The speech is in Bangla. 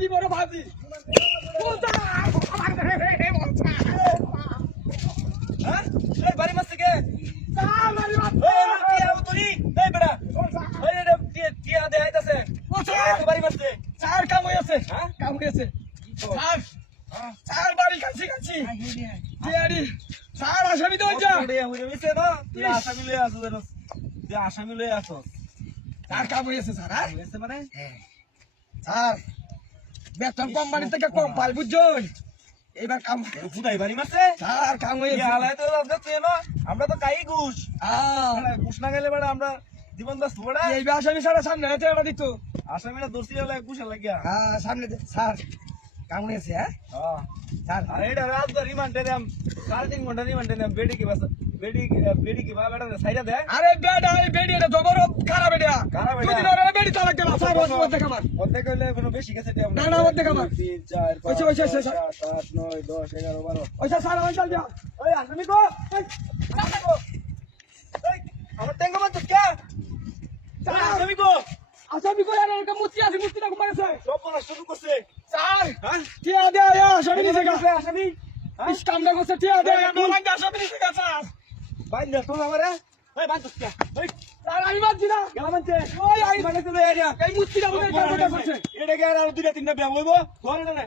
কি বড় ভাজি বলতা হ্যাঁ এই বাড়ি মাছ থেকে চাল মারি মাছ এই টিয়া তুলি এই বেটা এই রে টিয়া দে আইতাছে বাড়ি মারছে চার কাম হইছে হ্যাঁ কাম হইছে চার চার বাড়ি খাচ্ছি খাচ্ছি টিয়ারি চার আসামি তো যা হইছে না তুই আসামি লয়ে আসছ জানো তুই আসামি লয়ে আসছ চার কাম হইছে স্যার হ্যাঁ হইছে মানে স্যার বেতন কোম্পানি থেকে কম পাই বুঝছেন এবার কাম ফুটাই বাড়ি মারছে স্যার কাম এই হইছে হালায় তো আমরা তুই না আমরা তো কাই ঘুষ ঘুষ না গেলে বেটা আমরা জীবন দাস বড়া এই আসামি স্যার সামনে হাতে এটা দিত আসামিরা দর্শি হলে ঘুষ লাগিয়া হ্যাঁ সামনে স্যার কাম হইছে হ্যাঁ হ্যাঁ স্যার আর এটা রাত ধরে রিমান্ডে নাম 3.5 ঘন্টা রিমান্ডে নাম বেডি কি বাস বেডি কি বা বেটা সাইডা দে আরে বেডা এই বেডি এটা জবর খারাপ এটা খারাপ এটা। দুই দিন ধরে বেডি চালাক গেল স্যার ওতে কামার অর্ধেক হইলে কোনো বেশি গেছে তে না, না, অর্ধেক আমার। 3 4 ওইসে, 5 ওইসে, 6 ওইসে। 7 8 9 10 11 12 ওই স্যার ওই চল যা ওই আসামি কো এই আসামি কো এই আমার টেঙ্গো মাছ কে আসামি কো আসামি কই আর ওকে মুতি আছে মুতিটা ঘুমাইছে সব বলা শুরু করছে স্যার হ্যাঁ টিয়া দে আসামি নিছে গা আসামি ইস কামটা করছে টিয়া দে আমার আসামি নিছে গা স্যার বাইন না তো আমারে এই বান তো কে এই স্যার আমি মানছি না গেলা মানছে ওই আই মানে তো এরিয়া এই মুতিটা বুঝে কামটা করছে এটা কি আর দুইটা তিনটা ব্যায়াম হইব ধরে না